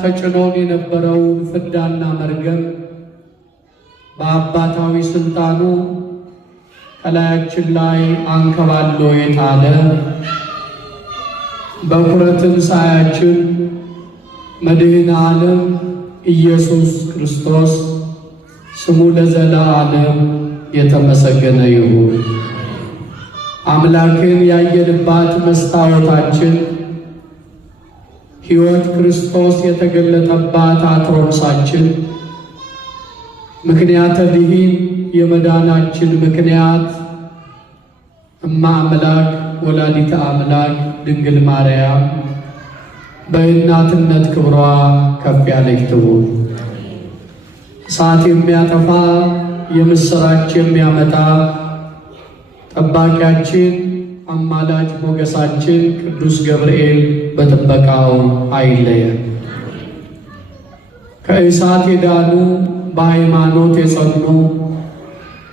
ተጭኖን የነበረውን ፍዳና መርገም በአባታዊ ስልጣኑ ከላያችን ላይ አንከባሎ የጣለ በኩረ ትንሣኤያችን መድኃኔ ዓለም ኢየሱስ ክርስቶስ ስሙ ለዘለዓለም የተመሰገነ ይሁን። አምላክን ያየንባት መስታወታችን ሕይወት ክርስቶስ የተገለጠባት አትሮንሳችን ምክንያተ ድኂን የመዳናችን ምክንያት እማ አምላክ ወላዲተ አምላክ ድንግል ማርያም በእናትነት ክብሯ ከፍ ያለች ትሁን። እሳት የሚያጠፋ የምስራች የሚያመጣ ጠባቂያችን አማላጅ ሞገሳችን ቅዱስ ገብርኤል በጥበቃው አይለየን። ከእሳት የዳኑ በሃይማኖት የጸኑ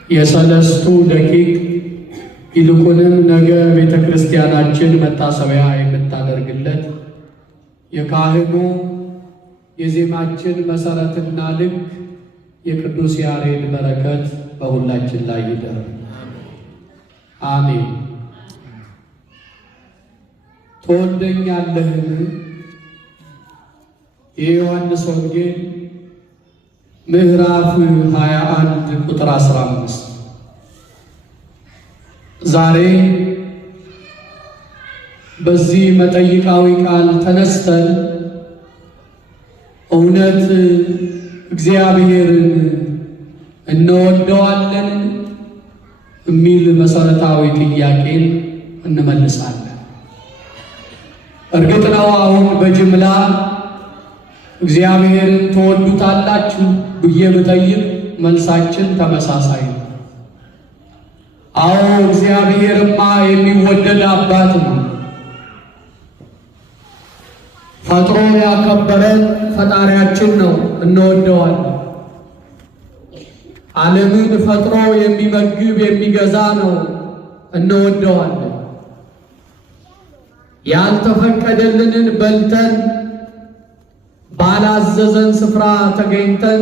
የሰለስቱ ደቂቅ ይልቁንም ነገ ቤተ ክርስቲያናችን መታሰቢያ የምታደርግለት የካህኑ የዜማችን መሠረትና ልክ የቅዱስ ያሬድ በረከት በሁላችን ላይ ይደር። አሜን። ትወደኛለህን? የዮሐንስ ወንጌል ምዕራፍ 21 ቁጥር 15። ዛሬ በዚህ መጠይቃዊ ቃል ተነስተን እውነት እግዚአብሔርን እንወደዋለን የሚል መሰረታዊ ጥያቄን እንመልሳለን። እርግጥ ነው አሁን በጅምላ እግዚአብሔርን ትወዱታላችሁ ብዬ ብጠይቅ መልሳችን ተመሳሳይ ነው። አዎ እግዚአብሔርማ የሚወደድ አባት ነው። ፈጥሮ ያከበረን ፈጣሪያችን ነው፣ እንወደዋለን። ዓለምን ፈጥሮ የሚመግብ የሚገዛ ነው፣ እንወደዋለን። ያልተፈቀደልንን በልተን ባላዘዘን ስፍራ ተገኝተን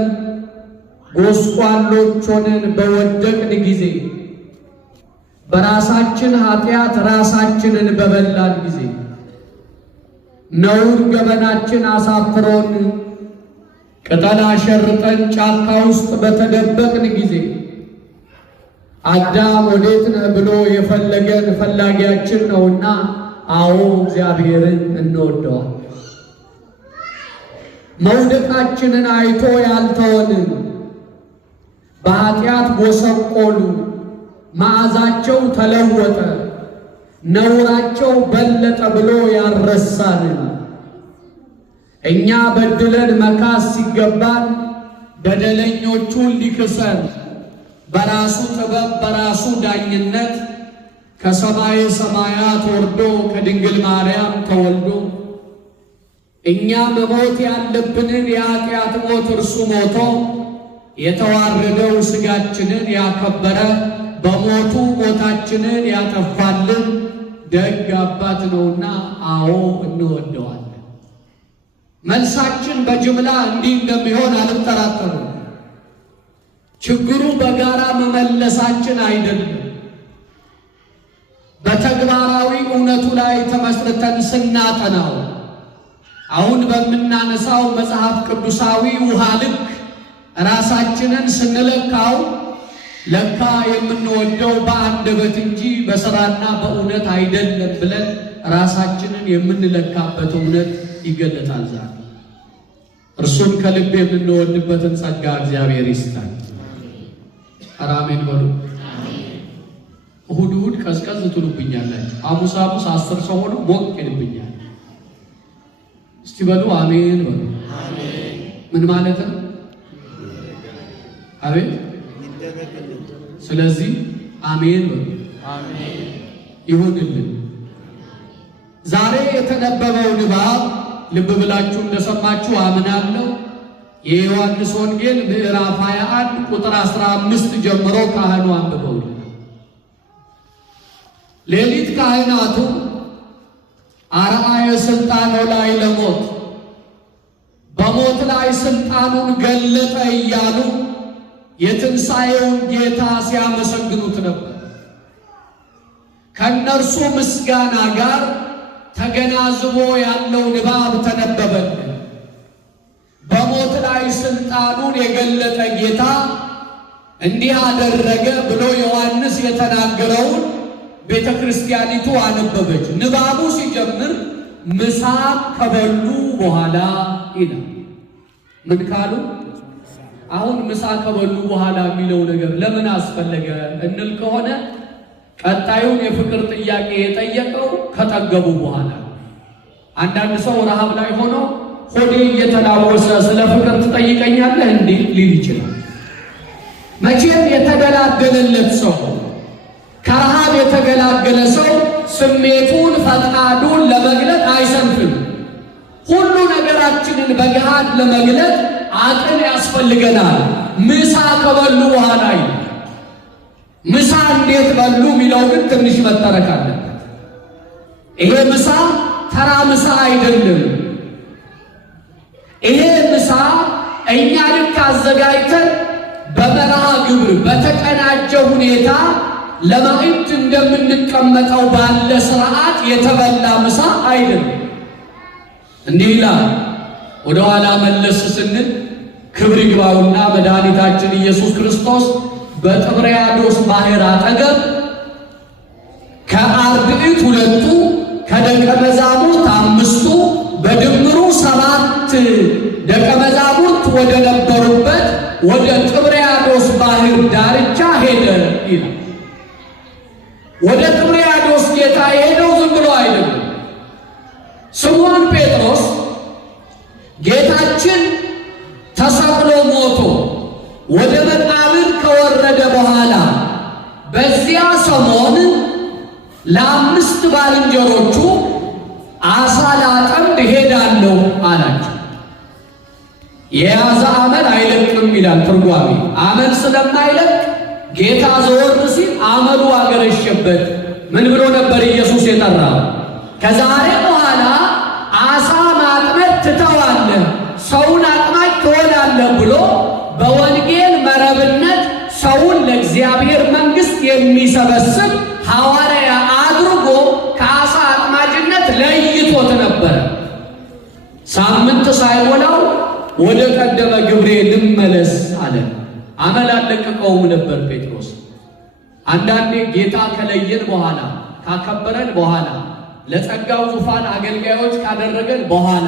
ጎስቋሎች ሆነን በወደቅን ጊዜ በራሳችን ኃጢአት ራሳችንን በበላን ጊዜ ነውር ገበናችን አሳፍሮን ቅጠል አሸርጠን ጫካ ውስጥ በተደበቅን ጊዜ አዳም ወዴት ነህ ብሎ የፈለገን ፈላጊያችን ነውና አዎ እግዚአብሔርን እንወደዋለን። መውደቃችንን አይቶ ያልተወንን በኃጢአት ጎሰቆሉ፣ መዓዛቸው ተለወጠ፣ ነውራቸው በለጠ ብሎ ያረሳንን እኛ በድለን መካስ ሲገባን በደለኞቹን ሊክሰን በራሱ ጥበብ በራሱ ዳኝነት ከሰማየ ሰማያት ወርዶ ከድንግል ማርያም ተወልዶ እኛ መሞት ያለብንን የኃጢአት ሞት እርሱ ሞቶ የተዋረደው ሥጋችንን ያከበረ በሞቱ ሞታችንን ያጠፋልን ደግ አባት ነውና አዎ እንወደዋለን። መልሳችን በጅምላ እንዲህ እንደሚሆን አልጠራጠርም። ችግሩ በጋራ መመለሳችን አይደለም። በተግባራዊ እውነቱ ላይ ተመስርተን ስናጠናው አሁን በምናነሳው መጽሐፍ ቅዱሳዊ ውሃ ልክ ራሳችንን ስንለካው ለካ የምንወደው በአንደበት እንጂ በሥራና በእውነት አይደለም ብለን ራሳችንን የምንለካበት እውነት ይገለጣል። ዛሬ እርሱን ከልብ የምንወድበትን ጸጋ እግዚአብሔር ይስጣል። አሜን በሉ። እሁድ እሁድ ቀዝቀዝ ትሉብኛላችሁ። ሐሙስ ሐሙስ 10 ሰው ሆኖ ሞቅ ይልብኛል። እስቲ በሉ አሜን በሉ። ምን ማለት ነው? አቤት። ስለዚህ አሜን በሉ። ይሁንልን። ዛሬ የተነበበው ንባብ ልብ ብላችሁ እንደሰማችሁ አምናለሁ። የዮሐንስ ወንጌል ምዕራፍ 21 ቁጥር 15 ጀምሮ ካህኑ አንብበውልን ሌሊት ካህናቱ አርአየ ስልጣኖ ላይ ለሞት በሞት ላይ ስልጣኑን ገለጠ እያሉ የትንሣኤውን ጌታ ሲያመሰግኑት ነበር። ከእነርሱ ምስጋና ጋር ተገናዝቦ ያለው ንባብ ተነበበልን። በሞት ላይ ስልጣኑን የገለጠ ጌታ እንዲህ አደረገ ብሎ ዮሐንስ የተናገረውን ቤተ ክርስቲያኒቱ አነበበች። ንባቡ ሲጀምር ምሳ ከበሉ በኋላ ይላል። ምን ካሉ? አሁን ምሳ ከበሉ በኋላ የሚለው ነገር ለምን አስፈለገ እንል ከሆነ ቀጣዩን የፍቅር ጥያቄ የጠየቀው ከጠገቡ በኋላ። አንዳንድ ሰው ረሃብ ላይ ሆኖ ሆዴ እየተላወሰ ስለ ፍቅር ትጠይቀኛለህ እንዲህ ሊል ይችላል። መቼም የተገላገለለት ሰው ከረሃብ የተገላገለ ሰው ስሜቱን ፈቃዱን ለመግለጥ አይሰንፍም። ሁሉ ነገራችንን በገሃድ ለመግለጥ አቅም ያስፈልገናል። ምሳ ከበሉ በኋላ ምሳ እንዴት በሉ የሚለው ግን ትንሽ መተረክ አለበት። ይሄ ምሳ ተራ ምሳ አይደለም። ይሄ ምሳ እኛ ልክ አዘጋጅተን በመርሃ ግብር በተቀናጀ ሁኔታ ለማዕድ እንደምንቀመጠው ባለ ስርዓት የተበላ ምሳ አይደለም። እንዲህ ይላል። ወደ ኋላ መለስ ስንል ክብር ይግባውና መድኃኒታችን ኢየሱስ ክርስቶስ በጥብርያዶስ ባህር አጠገብ ከአርድእት 2 ከደቀ መዛሙርት 5 በድምሩ 7 ደቀ መዛሙርት ወደ ነበሩበት ወደ ጥብርያዶስ ባህር ዳርቻ ሄደ ይላል። ወደ ጥብርያዶስ ጌታ የሄደው ዝም ብሎ አይደለም። ስምዖን ጴጥሮስ ጌታችን ተሰቅሎ ሞቶ ወደ መቃብር ከወረደ በኋላ በዚያ ሰሞን ለ5 ባልንጀሮቹ አሳ ላጠምድ ሄዳለሁ አላቸው። የያዘ አመል አይለቅም ይላል ትርጓሜ። አመል ስለማይለቅ ጌታ ዘወር ሲል አመሉ አገረሸበት። ምን ብሎ ነበር ኢየሱስ የጠራው? ከዛሬ በኋላ አሳ ማጥመድ ትተዋለህ፣ ሰውን አጥማጅ ትሆናለህ ብሎ በወንጌል መረብነት ሰውን ለእግዚአብሔር መንግሥት የሚሰበስብ ሐዋርያ አድርጎ ከአሳ አጥማጅነት ለይቶት ነበር። ሳምንት ሳይሞላው ወደ ቀደመ ግብሬ ልመለስ አለ። አመል አልለቀቀውም ነበር ጴጥሮስ። አንዳንዴ ጌታ ከለየን በኋላ ካከበረን በኋላ ለጸጋው ዙፋን አገልጋዮች ካደረገን በኋላ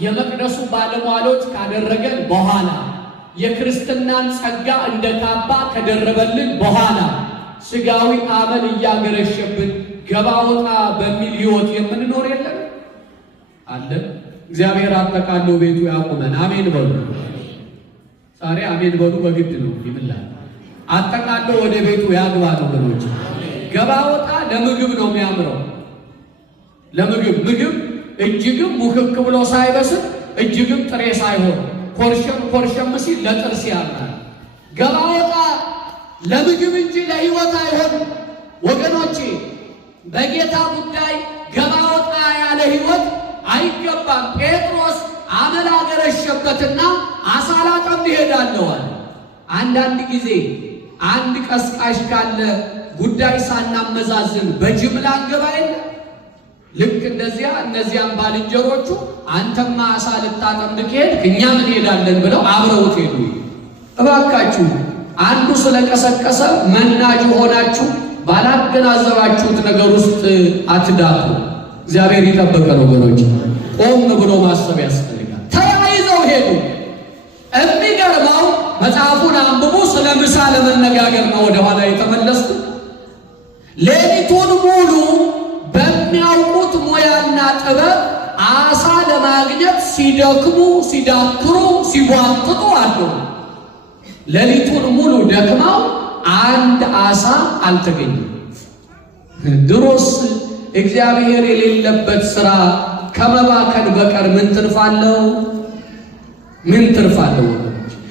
የመቅደሱ ባለሟሎች ካደረገን በኋላ የክርስትናን ጸጋ እንደ ካባ ከደረበልን በኋላ ስጋዊ አመል እያገረሸብን ገባ ወጣ በሚል ሕይወት የምንኖር የለም አለ። እግዚአብሔር አጠቃሎ ቤቱ ያቁመን። አሜን በሉ። ዛሬ አሜን በሉ። በግድ ነው ይምላል። አጠቃሎ ወደ ቤቱ ያግባ ነው ወገኖች። ገባ ወጣ ለምግብ ነው የሚያምረው። ምግብ እጅግም ሙክክ ብሎ ሳይበስል እጅግም ጥሬ ሳይሆን ኮርሸም ሲል ለጥርስ ያምራል። ገባ ወጣ ለምግብ እንጂ ለሕይወት አይሆንም ወገኖቼ። በጌታ ጉዳይ ገባ ወጣ ያለ ሕይወት አይገባም። ጴጥሮስ አመል አገረሸበትና አሳ ላጠምድ እሄዳለሁ አለ። አንዳንድ ጊዜ አንድ ቀስቃሽ ካለ ጉዳይ ሳናመዛዝን በጅምላ እንገባ የለ። ልክ እንደዚያ እነዚያም ባልንጀሮቹ አንተማ አሳ ልታጠምድ ከሄድክ እኛ ምን ሄዳለን ብለው አብረውት ሄዱ። እባካችሁ አንዱ ስለቀሰቀሰ መናጅ ሆናችሁ ባላገናዘባችሁት ነገር ውስጥ አትዳቱ። እግዚአብሔር ይጠበቀን ወገኖች። ቆም ብሎ ማሰብ ያስፈልጋል። ተያይዘው ሄዱ። የሚገርመው መጽሐፉን አንብቡ። ስለ ምሳ ለመነጋገር ነው ወደ ኋላ የተመለስኩት። ሌሊቱን ሙሉ በሚያውቁት ሙያና ጥበብ አሳ ለማግኘት ሲደክሙ ሲዳክሩ ሲቧጥጡ አሉ። ሌሊቱን ሙሉ ደክመው አንድ አሳ አልተገኘም። ድሮስ እግዚአብሔር የሌለበት ሥራ ከመባከን በቀር ምን ትርፋለው? ምን ትርፋለው?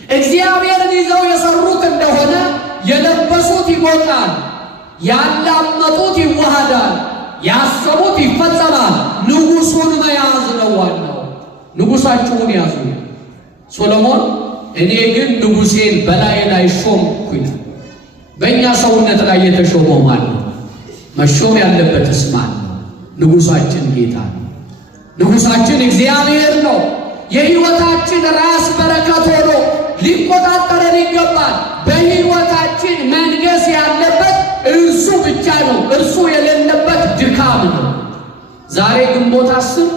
እግዚአብሔርን ይዘው የሰሩት እንደሆነ የለበሱት ይሞቃል፣ ያላመጡት ይዋሃዳል፣ ያሰቡት ይፈጸማል። ንጉሱን መያዝ ነው ዋናው። ንጉሳችሁን ያዙ። ሶሎሞን እኔ ግን ንጉሴን በላይ ላይ ሾምኩኝ። በእኛ ሰውነት ላይ የተሾመው ማን ነው? መሾም ያለበትስ ማን ነው? ንጉሳችን ጌታ ነው። ንጉሳችን እግዚአብሔር ነው። የሕይወታችን ራስ በረከት ሆኖ ሊቆጣጠረን ይገባል። በሕይወታችን መንገስ ያለበት እርሱ ብቻ ነው። እርሱ የሌለበት ድካም ነው። ዛሬ ግንቦት 10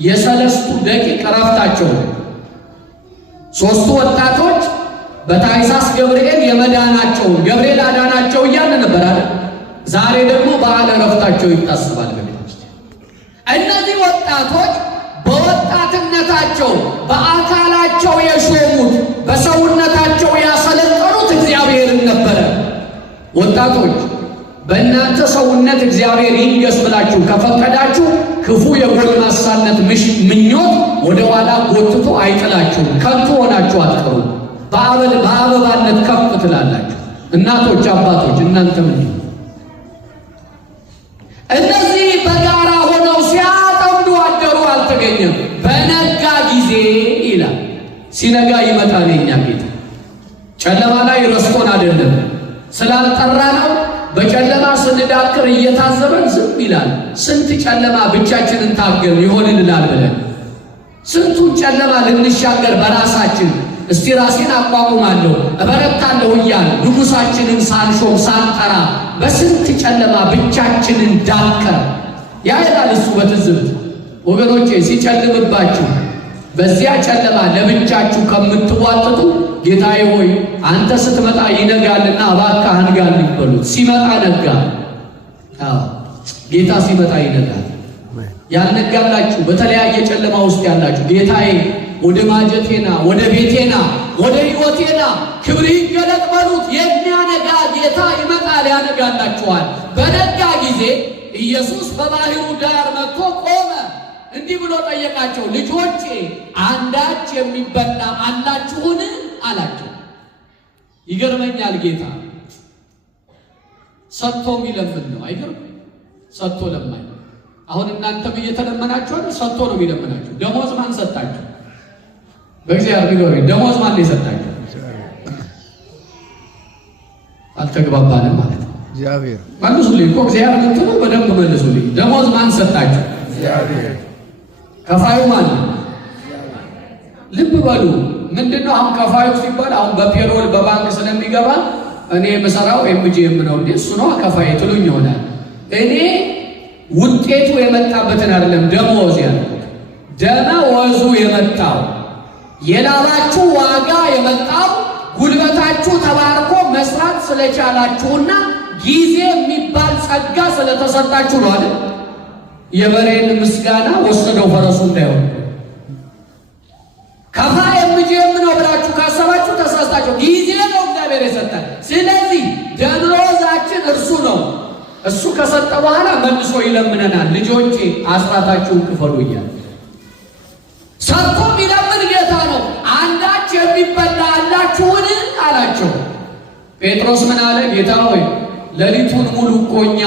የሰለስቱ ደቂቅ ዕረፍታቸው ነው። ሦስቱ ወጣቶች በታኅሳስ ገብርኤል የመዳናቸውን ገብርኤል አዳናቸው እያለ ነበር አይደል? ዛሬ ደግሞ በዓለ ዕረፍታቸው ይታሰባል በቤተክርስቲያን። እነዚህ ወጣቶች በወጣትነታቸው በአካላቸው የሾሙት በሰውነታቸው ያሰለጠኑት እግዚአብሔርን ነበረ። ወጣቶች በእናንተ ሰውነት እግዚአብሔር ይንገስ ብላችሁ ከፈቀዳችሁ ክፉ የጎልማሳነት ምኞት ወደ ኋላ ጎትቶ አይጥላችሁም። ከንቱ ሆናችሁ አትቀሩ። በአበባነት ከፍ ትላላችሁ። እናቶች፣ አባቶች እናንተ ምን እነዚህ በጋራ ሆነው ሲያጠምዱ አደሩ፣ አልተገኘም። በነጋ ጊዜ ይላል። ሲነጋ ይመጣል የኛ ጌታ። ጨለማ ላይ ረስቶን አይደለም፣ ስላልጠራ ነው። በጨለማ ስንዳክር እየታዘበን ዝም ይላል። ስንት ጨለማ ብቻችንን ታገል ይሆንልናል ብለን ስንቱን ጨለማ ልንሻገር በራሳችን እስቲ ራሴን አቋቁማለሁ እበረታለሁ እያል ንጉሳችንን ሳንሾም ሳንጠራ በስንት ጨለማ ብቻችንን ዳከር ያይላል እሱ በትዝብት። ወገኖቼ ሲጨልምባችሁ በዚያ ጨለማ ለብቻችሁ ከምትዋጥጡ ጌታዬ ሆይ አንተ ስትመጣ ይነጋልና እባክህ አንጋል ይበሉት። ሲመጣ ነጋ። ጌታ ሲመጣ ይነጋል። ያልነጋላችሁ በተለያየ ጨለማ ውስጥ ያላችሁ ጌታዬ ወደ ማጀቴና ወደ ቤቴና ወደ ሕይወቴና ክብር ይገለጥ በሉት። የሚያነጋ ጌታ ይመጣል፣ ያነጋላችኋል። በነጋ ጊዜ ኢየሱስ በባሕሩ ዳር መጥቶ ቆመ። እንዲህ ብሎ ጠየቃቸው፣ ልጆቼ አንዳች የሚበላ አላችሁን አላቸው። ይገርመኛል። ጌታ ሰጥቶ የሚለምን ነው። አይገርም? ሰጥቶ ለማኝ። አሁን እናንተም እየተለመናችሁ ሰጥቶ ነው የሚለምናችሁ። ደሞዝ ማን ሰጣችሁ? በእግዚአብሔር ቢኖር ደሞዝ ማን የሰጣችሁ? አልተግባባንም ማለት ነው። እግዚአብሔር መልሱልኝ እኮ እግዚአብሔር ልትሉ በደንብ መልሱልኝ። ደሞዝ ማን ሰጣችሁ? እግዚአብሔር። ከፋዩ ማን ነው? ልብ በሉ። ምንድነው አሁን ከፋዩ ሲባል አሁን በፔሮል በባንክ ስለሚገባ እኔ የምሰራው ኤምጂኤም ነው እንዴ እሱ ነው ከፋይ ትሉኝ ይሆናል። እኔ ውጤቱ የመጣበትን አይደለም ደሞዝ ያልኩት። ደመወዙ የመጣው የላባችሁ ዋጋ የመጣው ጉልበታችሁ ተባርኮ መስራት ስለቻላችሁና ጊዜ የሚባል ጸጋ ስለተሰጣችሁ ነው አይደል? የበሬን ምስጋና ወሰደው ፈረሱ እንዳይሆን ከፋ ኤምጂኤም ነው ብላችሁ ካሰባችሁ ተሳስታችሁ። ጊዜ ነው እግዚአብሔር የሰጠን። ስለዚህ ደመወዛችን እርሱ ነው። እሱ ከሰጠ በኋላ መልሶ ይለምነናል። ልጆቼ አስራታችሁን ክፈሉ እያለ ሰጥቶ የሚለምን ጌታ ነው። አንዳች የሚበላ አላችሁን አላቸው። ጴጥሮስ ምን አለ? ጌታ ሆይ ሌሊቱን ሙሉ እኮ እኛ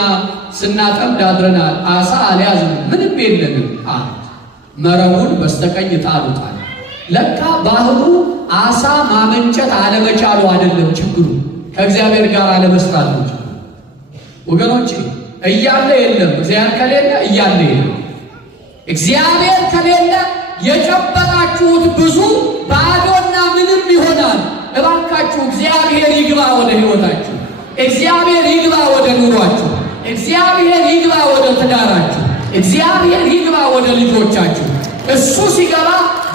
ስናጠምድ አድረናል፣ አሳ አልያዝንም፣ ምንም የለንም አለ። መረቡን በስተቀኝ ጣሉት አለ። ለካ ባህሩ አሳ ማመንጨት አለመቻሉ አይደለም ችግሩ፣ ከእግዚአብሔር ጋር አለመስራቱ ችግሩ። ወገኖቼ እያለ የለም እግዚአብሔር ከሌለ እያለ የለም። እግዚአብሔር ከሌለ የጨበጣችሁት ብዙ ባዶና ምንም ይሆናል። እባካችሁ እግዚአብሔር ይግባ ወደ ሕይወታችሁ። እግዚአብሔር ይግባ ወደ ኑሯችሁ። እግዚአብሔር ይግባ ወደ ትዳራችሁ። እግዚአብሔር ይግባ ወደ ልጆቻችሁ። እሱ ሲገባ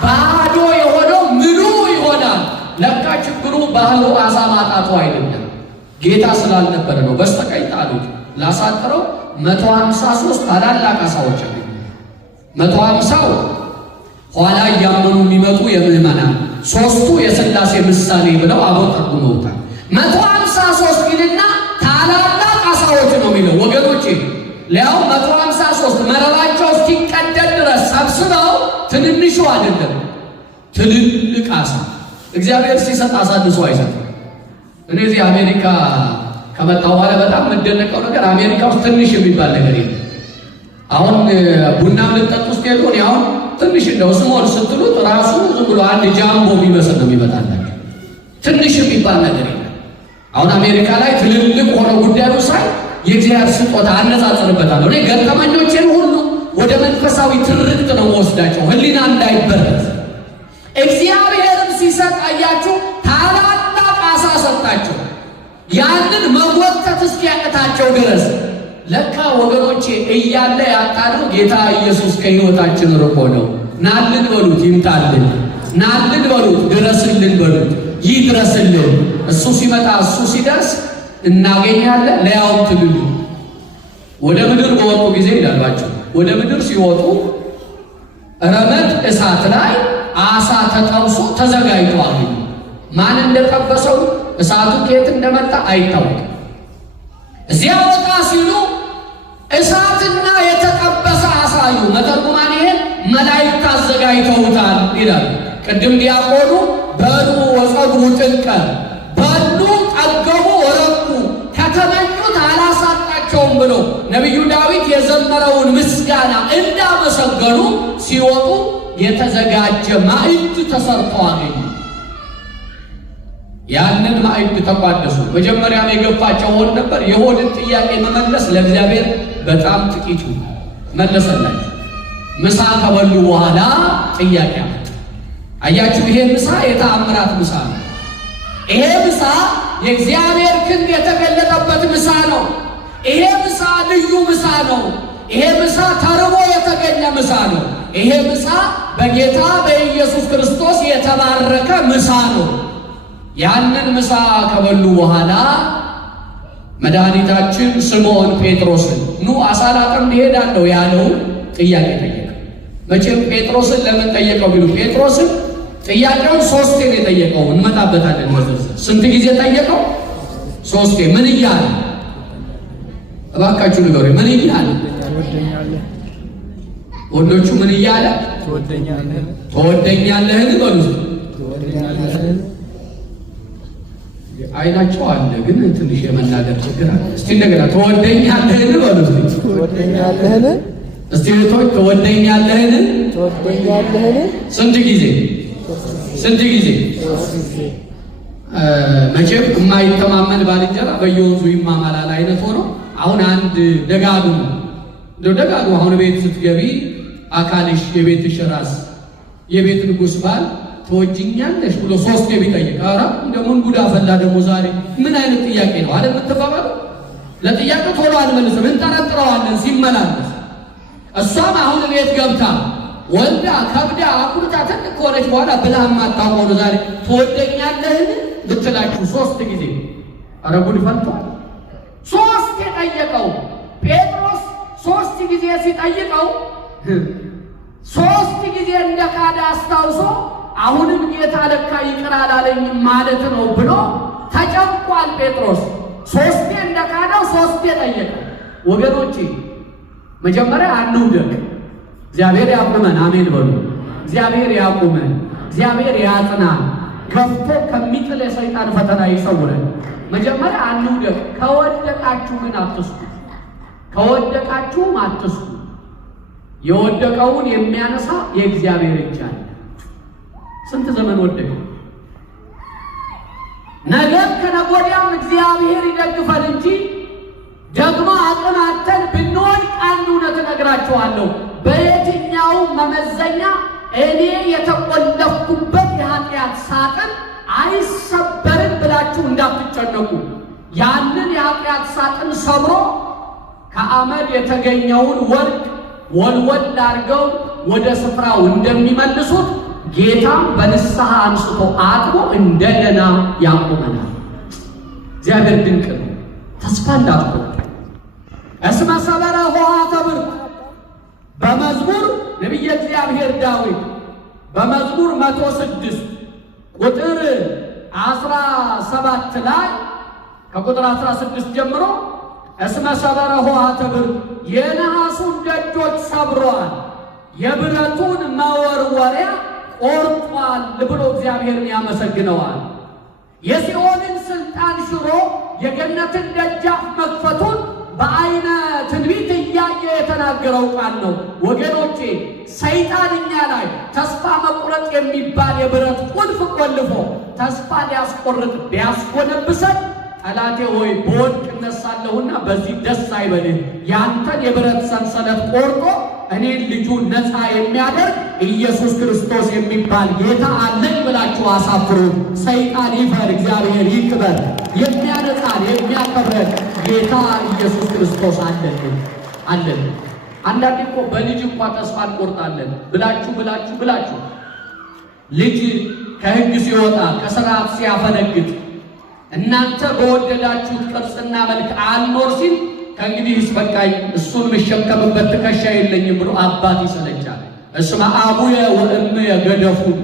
ባዶ የሆነው ምሉ ይሆናል። ለካ ችግሩ ባህሩ አሳ ማጣቱ አይደለም፣ ጌታ ስላልነበረ ነው። በስተቀኝ ጣሉት። ላሳጥረው 153 ታላላቅ አሳዎች አሉ። 150ው ኋላ እያመኑ የሚመጡ የምዕመናን፣ ሦስቱ የሥላሴ ምሳሌ ብለው አበው ተርጉመውታል። 153 ግንና ታላላቅ አሳዎች ነው የሚለው ወገኖቼ። ሊያው 153 መረባቸው እስኪቀደድ ድረስ ሰብስበው ትንንሹ አይደለም ትልልቅ አሳ። እግዚአብሔር ሲሰጥ አሳንሶ አይሰጥም። እኔ እዚህ አሜሪካ ከመጣሁ በኋላ በጣም የምደነቀው ነገር አሜሪካ ውስጥ ትንሽ የሚባል ነገር የለም። አሁን ቡናም ልጠጡ ውስጥ ሄዱ። እኔ አሁን ትንሽ እንደው ስሞል ስትሉት ራሱ ዝም ብሎ አንድ ጃምቦ ቢመስል ነው የሚመጣላችሁ። ትንሽ የሚባል ነገር የለም። አሁን አሜሪካ ላይ ትልልቅ ሆነ ጉዳዩ ሳይ የእግዚአብሔር ስጦታ አነጻጽርበታለሁ። እኔ ገጠመኞቼን ሁሉ ወደ መንፈሳዊ ትርክት ነው ወስዳቸው ህሊና እንዳይበረዝ። እግዚአብሔርም ሲሰጥ አያችሁ ታላላቅ ዓሣ ሰጣቸው፣ ያንን መጎተት እስኪያቅታቸው ድረስ። ለካ ወገኖቼ እያለ ያጣነው ጌታ ኢየሱስ ከሕይወታችን ርቆ ነው። ናልን በሉት ይምጣልን፣ ናልን በሉት ድረስልን በሉት ይድረስልን። እሱ ሲመጣ እሱ ሲደርስ እናገኛለን። ለያውም ትልሉ ወደ ምድር በወጡ ጊዜ ይላልባቸው ወደ ምድር ሲወጡ ረመጥ እሳት ላይ ዓሣ ተጠብሶ ተዘጋጅቷል። ማን እንደጠበሰው እሳቱ ከየት እንደመጣ አይታወቅም። እዚያ ወጣ ሲሉ እሳትና የተጠበሰ ዓሣ አዩ። መተርጉማን ይሄን መላእክት አዘጋጅተውታል ይላል። ቅድም ዲያቆኑ በሉ ወጸጉ ጥቀ በሉ ጠገቡ ወረቁ ከተመኙት አላሳጣቸውም ብሎ ነቢዩ ዳዊት የዘመረውን ምስጋና እንዳመሰገኑ ሲወጡ የተዘጋጀ ማዕድ ተሰርቶ አገኙ። ያንን ማዕድ ተቋደሱ። መጀመሪያም የገፋቸው ሆድ ነበር። የሆድን ጥያቄ መመለስ ለእግዚአብሔር በጣም ጥቂቱ መለሰላቸው። ምሳ ከበሉ በኋላ ጥያቄ አመጡ። አያችሁ፣ ይሄ ምሳ የተአምራት ምሳ ነው። ይሄ ምሳ የእግዚአብሔር ክንድ የተገለጠበት ምሳ ነው። ይሄ ምሳ ልዩ ምሳ ነው። ይሄ ምሳ ተርቦ የተገኘ ምሳ ነው። ይሄ ምሳ በጌታ በኢየሱስ ክርስቶስ የተባረከ ምሳ ነው። ያንን ምሳ ከበሉ በኋላ መድኃኒታችን ስምዖን ጴጥሮስን ኑ ዓሣ ላጠምድ እሄዳለሁ ያለው ጥያቄ ጠየቀ። መቼም ጴጥሮስን ለምን ጠየቀው ቢሉ ጴጥሮስን ጥያቄውን ሶስቴ ነው የጠየቀው። እንመጣበታለን በዝርዝር። ስንት ጊዜ ጠየቀው? ሶስቴ። ምን እያለ? እባካችሁ ንገሩኝ። ምን እያለ? ወንዶቹ ምን እያለ? ትወደኛለህን በሉ። አይናቸው አለ ግን ትንሽ የመናገር ችግር አለ። እስቲ እንደገና ትወደኛለህን በሉ። ትወደኛለህን? እስቲ እህቶች ትወደኛለህን? ስንት ጊዜ? ስንት ጊዜ? መቼም የማይተማመን ባልንጀራ በየወንዙ ይማማላል አይነት ሆኖ አሁን አንድ ደጋግሙ አሁን ቤት ስትገቢ አካልሽ የቤትሽ ራስ የቤት ንጉሥ ባል ትወጂኛለሽ ብሎ ሶስት ቢጠይቅ ኧረ እንደምን ጉዳ ፈላ ደግሞ ዛሬ ምን አይነት ጥያቄ ነው አይደል የምትባባሉ? ለጥያቄው ቶሎ አንመልስም፣ እንጠረጥረዋለን ሲመላለስ። እሷም አሁን ቤት ገብታ ወልዳ ከብዳ አኩርታ ትልቅ ከሆነች በኋላ ብላ ማታውቀው ነው ዛሬ ትወደኛለህን ብትላችሁ ሶስት ጊዜ። ኧረ ጉድ ፈልቷል። ሶስት የጠየቀው ጴጥሮስ ሶስት ጊዜ ሲጠይቀው ሶስት ጊዜ እንደ ካደ አስታውሶ አሁንም ጌታ ለካ ይቅር አላለኝም ማለት ነው ብሎ ተጨንቋል ጴጥሮስ። ሶስቴ እንደ ካደው ሶስቴ ጠየቀ። ወገኖቼ መጀመሪያ አንውደቅ። እግዚአብሔር ያቁመን። አሜን በሉ። እግዚአብሔር ያቁመን። እግዚአብሔር ያጽናን። ከፍቶ ከሚጥል የሰይጣን ፈተና ይሰውረን። መጀመሪያ አንውደቅ። ከወደቃችሁ ግን አትስቱ። ከወደቃችሁም አትስቱ። የወደቀውን የሚያነሳ የእግዚአብሔር እጅ አለ። ስንት ዘመን ወደቀ። ነገም ከነገ ወዲያም እግዚአብሔር ይደግፈን እንጂ ደግሞ አቅም አጥተን ብንወድቅ አንድ እውነት እነግራችኋለሁ፣ በየትኛውም መመዘኛ እኔ የተቆለፍኩበት የኃጢአት ሳጥን አይሰበርም ብላችሁ እንዳትጨነቁ። ያንን የኃጢአት ሳጥን ሰብሮ ከአመድ የተገኘውን ወርቅ ወልወል አድርገው ወደ ስፍራው እንደሚመልሱት ጌታም በንስሐ አንስቶ አጥቦ እንደገና ያቆመናል። እግዚአብሔር ድንቅ ነው። ተስፋ እንዳትቆርጡ። እስመ ሰበረ ኆኃተ ብርቅ በመዝሙር ነቢየ እግዚአብሔር ዳዊት በመዝሙር 106 ቁጥር 17 ላይ ከቁጥር 16 ጀምሮ እስመ ሰበረ ኆኃተ ብርቅ የነሐሱን ደጆች ሰብሯል፣ የብረቱን መወርወሪያ ቆርጧል ብሎ እግዚአብሔርን ያመሰግነዋል። የሲኦልን ስልጣን ሽሮ የገነትን ደጃፍ መክፈቱን በዓይነ ትንቢት እያየ እያየ የተናገረው ቃል ነው። ወገኖቼ ሰይጣን እኛ ላይ ተስፋ መቁረጥ የሚባል የብረት ቁልፍ ቆልፎ ተስፋ ሊያስቆርጥ ቢያስጎነብሰን ጠላቴ ሆይ በወድቅ እነሳለሁና በዚህ ደስ አይበልህ። ያንተን የብረት ሰንሰለት ቆርጦ እኔን ልጁን ነፃ የሚያደርግ ኢየሱስ ክርስቶስ የሚባል ጌታ አለኝ ብላችሁ አሳፍሩ። ሰይጣን ይፈር፣ እግዚአብሔር ይክበር። የሚያነጻን የሚያከብረን ጌታ ኢየሱስ ክርስቶስ አለን። አንዳንዴ እኮ በልጅ እንኳ ተስፋ እንቆርጣለን ብላችሁ ልጅ ከሕግ ሲወጣ ከሥርዓት ሲያፈነግጥ እናንተ በወደዳችሁት ቅርጽና መልክ አልኖር ሲል ከእንግዲህስ በቃኝ እሱን የምሸከምበት ትከሻ የለኝም ብሎ አባት ይሰለቻል። እስመ አቡየ ወእምየ ገደፉን፣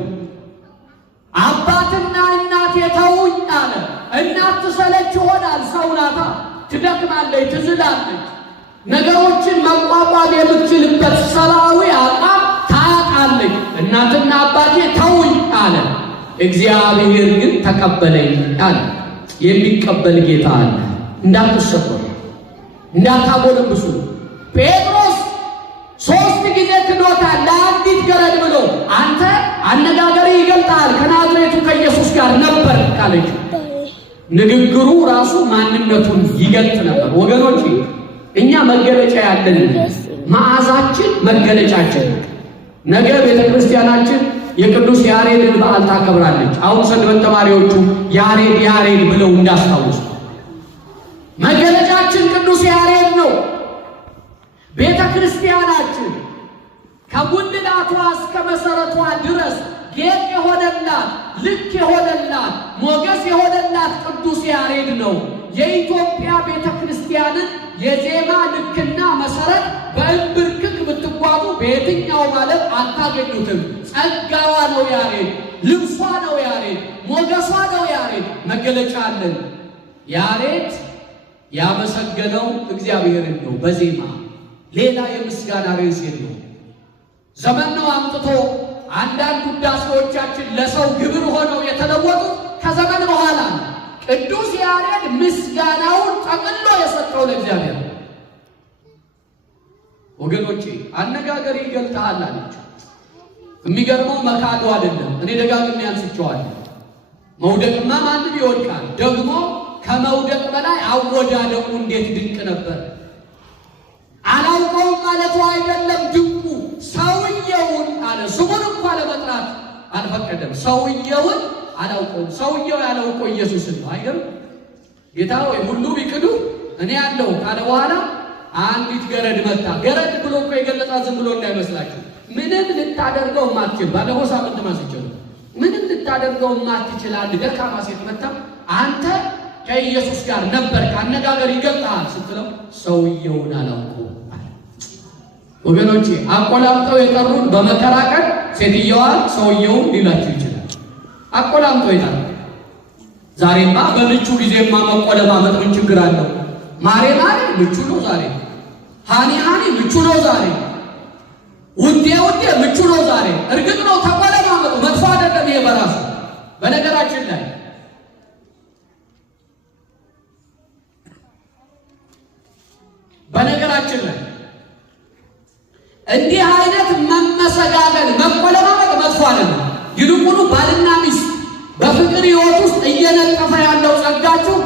አባትና እናት የተውኝ አለ። እናት ትሰለች ይሆናል፣ ሰው ናታ፣ ትደክማለች፣ ትዝላለች። ነገሮችን መቋቋም የምትችልበት ሰብአዊ አቋም ታጣለች። እናትና አባቴ ተውኝ አለ። እግዚአብሔር ግን ተቀበለኝ አለ። የሚቀበል ጌታ አለ። እንዳትሰበሩ፣ እንዳታጎለብሱ። ጴጥሮስ 3 ጊዜ ክዶታል ለአንዲት ገረድ ብሎ። አንተ አነጋገሪ ይገልጣል ከናዝሬቱ ከኢየሱስ ጋር ነበር ካለች ንግግሩ ራሱ ማንነቱን ይገልጥ ነበር። ወገኖች እኛ መገለጫ ያለን መዓዛችን መገለጫችን። ነገ ቤተ ክርስቲያናችን የቅዱስ ያሬድን በዓል ታከብራለች። አሁን ሰንበት ተማሪዎቹ ያሬድ ብለው እንዳስታውሱ መገለጫችን ቅዱስ ያሬድ ነው። ቤተ ክርስቲያናችን ከጉልላቷ እስከ መሰረቷ ድረስ ጌጥ የሆነላት ልክ የሆነላት ሞገስ የሆነላት ቅዱስ ያሬድ ነው። የኢትዮጵያ ቤተ ክርስቲያንን የዜማ ልክና መሰረት በእንብርክክ ብትጓዙ በየትኛው ማለት አታገኙትም። ጸጋዋ ነው ያሬድ፣ ልብሷ ነው ያሬድ፣ ሞገሷ ነው ያሬድ። መገለጫ አለን። ያሬድ ያመሰገነው እግዚአብሔርን ነው በዜማ ሌላ የምስጋና ርዕስ የለው። ዘመን ነው አምጥቶ አንዳንድ ውዳሴዎቻችን ለሰው ግብር ሆነው የተለወጡት ከዘመን በኋላ ነው። ቅዱስ ያሬድ ምስጋናውን ጠቅሎ የሰጠው ለእግዚአብሔር። ወገኖቼ አነጋገር ይገልጣል አለችው። የሚገርመው መካዱ አይደለም። እኔ ደጋግሜ አንስቼዋለሁ። መውደቅማ ማንም ይወድቃል። ደግሞ ከመውደቅ በላይ አወዳደቁ እንዴት ድንቅ ነበር! አላውቀውም ማለቱ አይደለም ድንቁ፣ ሰውየውን አለ። ስሙን እንኳን ለመጥራት አልፈቀደም። ሰውየውን አላውቀውም። ሰውየው ያለው እኮ ኢየሱስን ነው። አይገርም? ጌታ ሆይ ሁሉ ቢክዱ እኔ ያለው ካለ በኋላ አንዲት ገረድ መጣ። ገረድ ብሎ እኮ የገለጻት ዝም ብሎ እንዳይመስላችሁ። ምንም ልታደርገው ማትችል፣ ባለፈው ሳምንት ማስጨው ምንም ልታደርገው ማትችል አንድ ደካማ ሴት መጣ። አንተ ከኢየሱስ ጋር ነበር፣ ካነጋገር ይገልጣል ስትለው ሰውየውን አላውቀውም። ወገኖቼ አቆላምጠው የጠሩን በመከራ ቀን ሴትየዋን ሰውየውን ሊላችሁ ይችላል። አቆላምጠው የጠሩን ዛሬማ በምቹ ጊዜማ መቆለማመጥ ምን ችግር አለው? ማሬ ምቹ ነው ዛሬ። ሃኒ ምቹ ነው ዛሬ። ውዴ ምቹ ነው ዛሬ። እርግጥ ነው ተቆለማመጡ መጥፎ አይደለም ይሄ በራሱ። በነገራችን ላይ እንዲህ አይነት መመሰጋገል መቆለማመጥ መጥፎ አይደለም። ይልቁኑ ባልና ሚስት በፍቅር ሕይወት ውስጥ እየነጠፈ ያለው ጸጋችሁ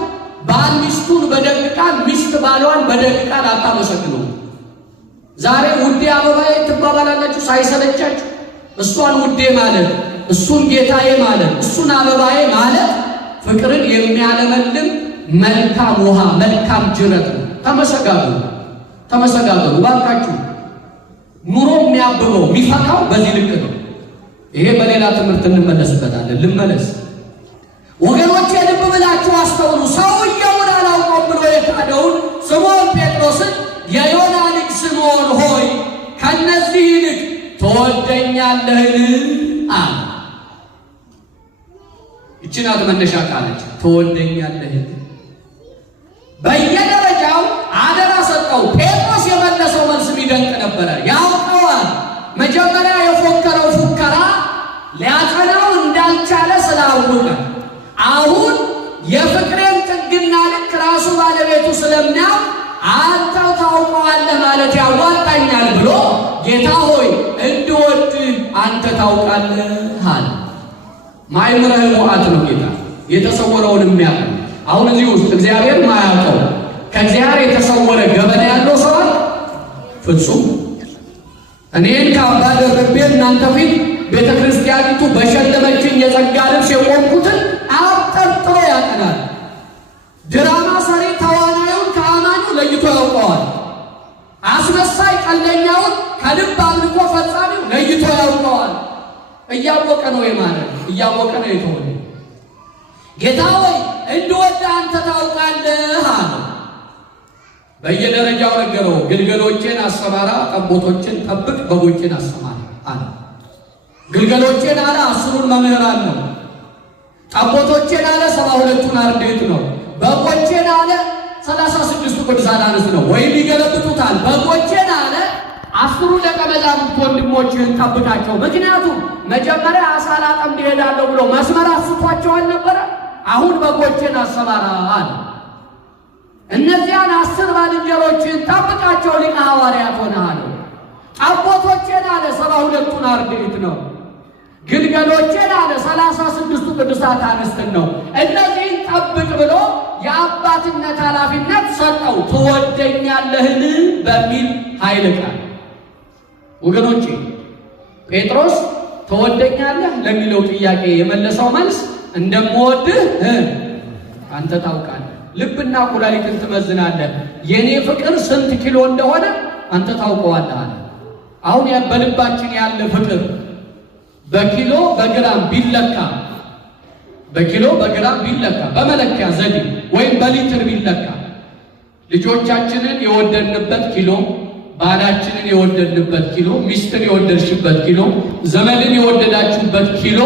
ባል ሚስቱን በደግ ቃል፣ ሚስት ባሏን በደግ ቃል አታመሰግኑ። ዛሬ ውዴ አበባዬ ትባባላላችሁ ሳይሰለቻችሁ። እሷን ውዴ ማለት፣ እሱን ጌታዬ ማለት፣ እሱን አበባዬ ማለት ፍቅርን የሚያለመልም መልካም ውሃ፣ መልካም ጅረት ነው። ተመሰጋገሩ ባካችሁ። ኑሮ የሚያብበው የሚፈካው በዚህ ልክ ነው። ይሄ በሌላ ትምህርት እንመለስበታለን። ልመለስ ወገኖች፣ ልብ ብላችሁ አስተውሉ። ሰውየውን አላውቀውም ብሎ የካደውን ስምዖን ጴጥሮስን የዮና ልጅ ስምዖን ሆይ ከነዚህ ይልቅ ትወደኛለህን አለ። ይህች ናት መነሻ ቃለች። ትወደኛለህን በየደረጃው አደራ ሰጠው። ጴጥሮስ የመለሰው መልስ የሚደንቅ ነበረ። ያውቀዋል። መጀመሪያ የፎከረው ፉከራ ሊያጸናው እንዳልቻለ ስላወቀ አሁን የፍቅሬን ጥግና ልክ ራሱ ባለቤቱ ስለሚያውቅ አንተው ታውቀዋለህ ማለት ማለት ያዋጣኛል ብሎ ጌታ ሆይ እንድወድ አንተ ታውቃለህ አለ። ማይምረ ህሙአት ነው ጌታ የተሰወረውን የሚያውቅ። አሁን እዚህ ውስጥ እግዚአብሔር ማያውቀው ከእግዚአብሔር የተሰወረ ገበና ያለው ሰው ፍጹም እኔን ካባ ደርቤ እናንተ ፊት ቤተ ክርስቲያኒቱ በሸለመችኝ የጸጋ ልብስ የቆምኩትን አጠርጥሮ ያቀናል። ድራማ ሰሪ ተዋናዩን ከአማኙ ለይቶ ያውቀዋል። አስመሳይ ቀልደኛውን ከልብ አምልኮ ፈጻሚው ለይቶ ያውቀዋል። እያወቀ ነው የማለት እያወቀ ነው የተወለ ጌታ ሆይ እንድወድ አንተ ታውቃለህ አለ። በየደረጃው ነገረው። ግልገሎቼን አሰማራ፣ ጠቦቶችን ጠብቅ፣ በጎቼን አሰማራ አለ። ግልገሎቼን አለ 10ን መምህራን ነው። ጠቦቶቼን አለ 72ቱን አርድእት ነው። በጎቼን አለ 36ቱ ቅዱሳን አንስት ነው ወይም ይገለብጡታል። በጎቼን አለ 10ሩ ደቀ መዛሙርት ወንድሞችህን ጠብቃቸው። ምክንያቱም መጀመሪያ አሳ ላጠምድ እሄዳለሁ ብሎ መስመር አስቷቸው አልነበረ? አሁን በጎቼን አሰማራ አለ። እነዚያን 10 ባልንጀሮችን ጠብቃቸው ሊቀ ሐዋርያት ሆነሃል። ጠቦቶቼን አለ 72ቱን አርድእት ነው። ግልገሎቼን አለ 36ቱ ቅዱሳት አንስትን ነው። እነዚህን ጠብቅ ብሎ የአባትነት ኃላፊነት ሰጠው። ትወደኛለህን በሚል ኃይል ቃል ወገኖቼ ጴጥሮስ ትወደኛለህ ለሚለው ጥያቄ የመለሰው መልስ እንደምወድህ አንተ ታውቃለህ። ልብና ኩላሊትን ትመዝናለህ። የኔ ፍቅር ስንት ኪሎ እንደሆነ አንተ ታውቀዋለህ አለ። አሁን በልባችን ያለ ፍቅር በኪሎ በግራም ቢለካ በመለኪያ ዘዴ ወይም በሊትር ቢለካ ልጆቻችንን የወደድንበት ኪሎ፣ ባላችንን የወደድንበት ኪሎ፣ ሚስትን የወደድሽበት ኪሎ፣ ዘመድን የወደዳችሁበት ኪሎ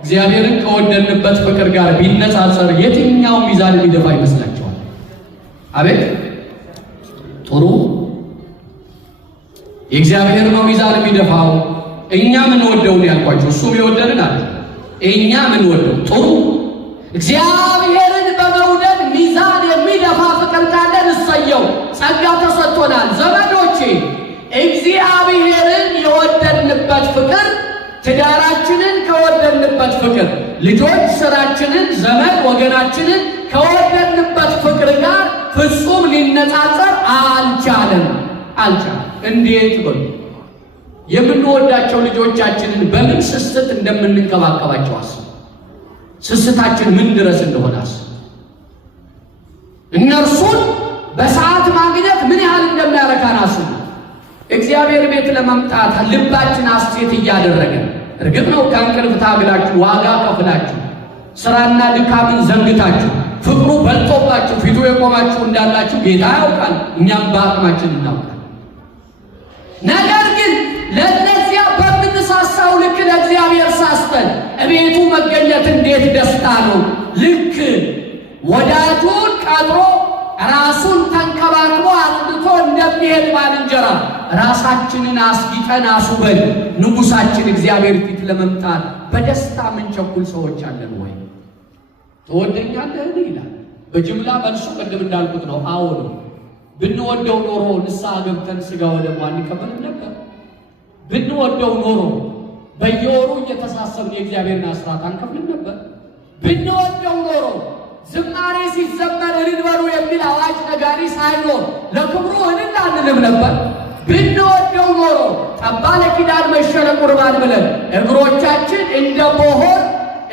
እግዚአብሔርን ከወደድንበት ፍቅር ጋር ቢነጻጸር የትኛው ሚዛን የሚደፋ ይመስላችኋል? አቤት ጥሩ የእግዚአብሔር ነው ሚዛን የሚደፋው። እኛ ምን ወደውን ያልኳችሁ እሱም የወደድን አለ። እኛ ምን ወደው ጥሩ እግዚአብሔርን በመውደድ ሚዛን የሚደፋ ፍቅር ካለን እሰየው፣ ጸጋ ተሰጥቶናል። ዘመዶቼ እግዚአብሔርን የወደድንበት ፍቅር፣ ትዳራችንን ከወደድንበት ፍቅር፣ ልጆች ስራችንን፣ ዘመድ ወገናችንን ከወደድንበት ፍቅር ጋር ፍጹም ሊነጻጸር አልቻለም። እንዴት ብሎ የምንወዳቸው ልጆቻችንን በምን ስስት እንደምንንከባከባቸው አስቡ። ስስታችን ምን ድረስ እንደሆነ አስቡ። እነርሱን በሰዓት ማግኘት ምን ያህል እንደሚያረካን አስቡ። እግዚአብሔር ቤት ለመምጣት ልባችን ሐሴት እያደረገ እርግጥ ነው ከእንቅልፍ ታግላችሁ ዋጋ ከፍላችሁ ስራና ድካምን ዘንግታችሁ ፍቅሩ በልጦባችሁ ፊቱ የቆማችሁ እንዳላችሁ ጌታ ያውቃል፣ እኛም በአቅማችን እናውቃል። ነገር ግን ለእነዚያ በምንሳሳው ልክ ለእግዚአብሔር ሳስተን እቤቱ መገኘት እንዴት ደስታ ነው! ልክ ወዳጁን ቀጥሮ ራሱን ተንከባክቦ አጥንቶ እንደሚሄድ ባልንጀራ ራሳችንን አስጊጠን አስውበን ንጉሳችን እግዚአብሔር ፊት ለመምጣት በደስታ ምንቸኩል ሰዎች አለን ወይ? ትወደኛለህ ይላል። በጅምላ መልሱ ቅድም እንዳልኩት ነው። አዎ ነው። ብንወደው ኖሮ ንስሐ ገብተን ሥጋ ወደሙ አንቀበልም ነበር። ብንወደው ኖሮ በየወሩ እየተሳሰብን የእግዚአብሔርን አስራት አንከፍልም ነበር። ብንወደው ኖሮ ዝማሬ ሲዘመር እልል በሉ የሚል አዋጅ ነጋሪ ሳይኖር ለክብሩ እልል አንልም ነበር። ብንወደው ኖሮ ጠባ ለኪዳን መሸለ ቁርባን ብለን እግሮቻችን እንደ ቦሆር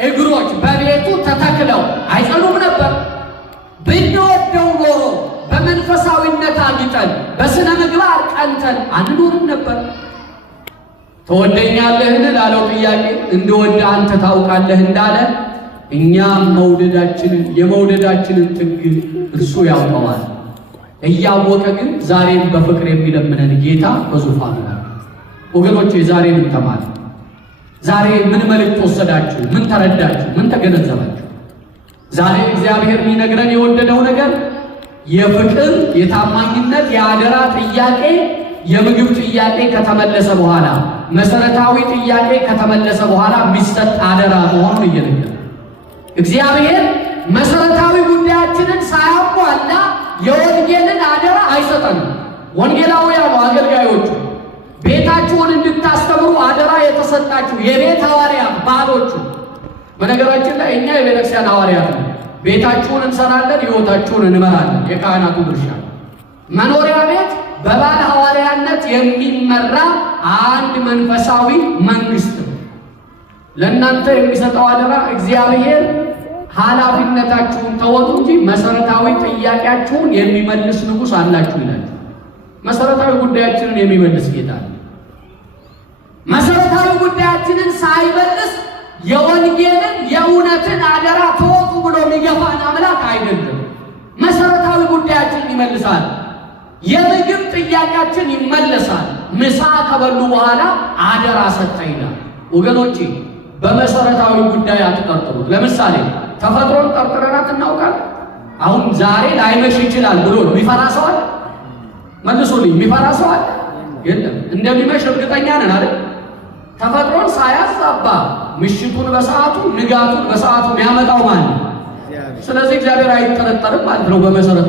እግሮች በቤቱ ተተክለው አይጸኑም ነበር። ብንወደው ኖሮ በመንፈሳዊነት አጊጠን በስነ ምግባር ቀንተን አንኖርም ነበር። ትወደኛለህን ላለው ጥያቄ እንደወደ አንተ ታውቃለህ እንዳለ እኛም የመውደዳችንን ጥግ እርሱ ያውቀዋል። እያወቀ ግን ዛሬም በፍቅር የሚለምነን ጌታ በዙፋኑ ነው። ወገኖቼ ዛሬ ምን ተማር? ዛሬ ምን መልእክት ወሰዳችሁ? ምን ተረዳችሁ? ምን ተገነዘባችሁ? ዛሬ እግዚአብሔር ሊነግረን የወደደው ነገር የፍቅር፣ የታማኝነት፣ የአደራ ጥያቄ፣ የምግብ ጥያቄ ከተመለሰ በኋላ መሰረታዊ ጥያቄ ከተመለሰ በኋላ የሚሰጥ አደራ መሆኑን እየነገረ እግዚአብሔር መሰረታዊ ጉዳያችንን ሳያሟላ የወንጌልን አደራ አይሰጠንም። ወንጌላውያኑ አገልጋዮቹ ቤታችሁን እንድታስተምሩ አደራ የተሰጣችሁ የቤት ሐዋርያት ባሎቹ። በነገራችን ላይ እኛ የቤተክርስቲያን ሐዋርያት ነን። ቤታችሁን እንሰራለን፣ ሕይወታችሁን እንመራለን። የካህናቱ ድርሻ መኖሪያ ቤት በባል ሐዋርያነት የሚመራ አንድ መንፈሳዊ መንግስት ነው። ለእናንተ የሚሰጠው አደራ እግዚአብሔር ኃላፊነታችሁን ተወጡ እንጂ መሰረታዊ ጥያቄያችሁን የሚመልስ ንጉሥ አላችሁ ይላል። መሰረታዊ ጉዳያችንን የሚመልስ ጌታ ነው። መሰረታዊ ጉዳያችንን ሳይመልስ የወንጌልን የእውነትን አደራ ተወጡ ብሎ የሚገፋን አምላክ አይደለም። መሰረታዊ ጉዳያችንን ይመልሳል። የምግብ ጥያቄያችን ይመለሳል። ምሳ ከበሉ በኋላ አደራ ሰጠ ይላል። ወገኖቼ በመሰረታዊ ጉዳይ አትጠርጥሩት። ለምሳሌ ተፈጥሮን ጠርጥረናት እናውቃለን። አሁን ዛሬ ላይመሽ ይችላል ብሎ የሚፈራ ሰው አለ? መልሱልኝ። የሚፈራ ሰው አለ? የለም። እንደሚመሽ እርግጠኛ ነን አይደል? ተፈጥሮን ሳያዛባ ምሽቱን በሰዓቱ ንጋቱን በሰዓቱ የሚያመጣው ማን ነው? ስለዚህ እግዚአብሔር አይጠረጠርም ማለት ነው በመሰረቱ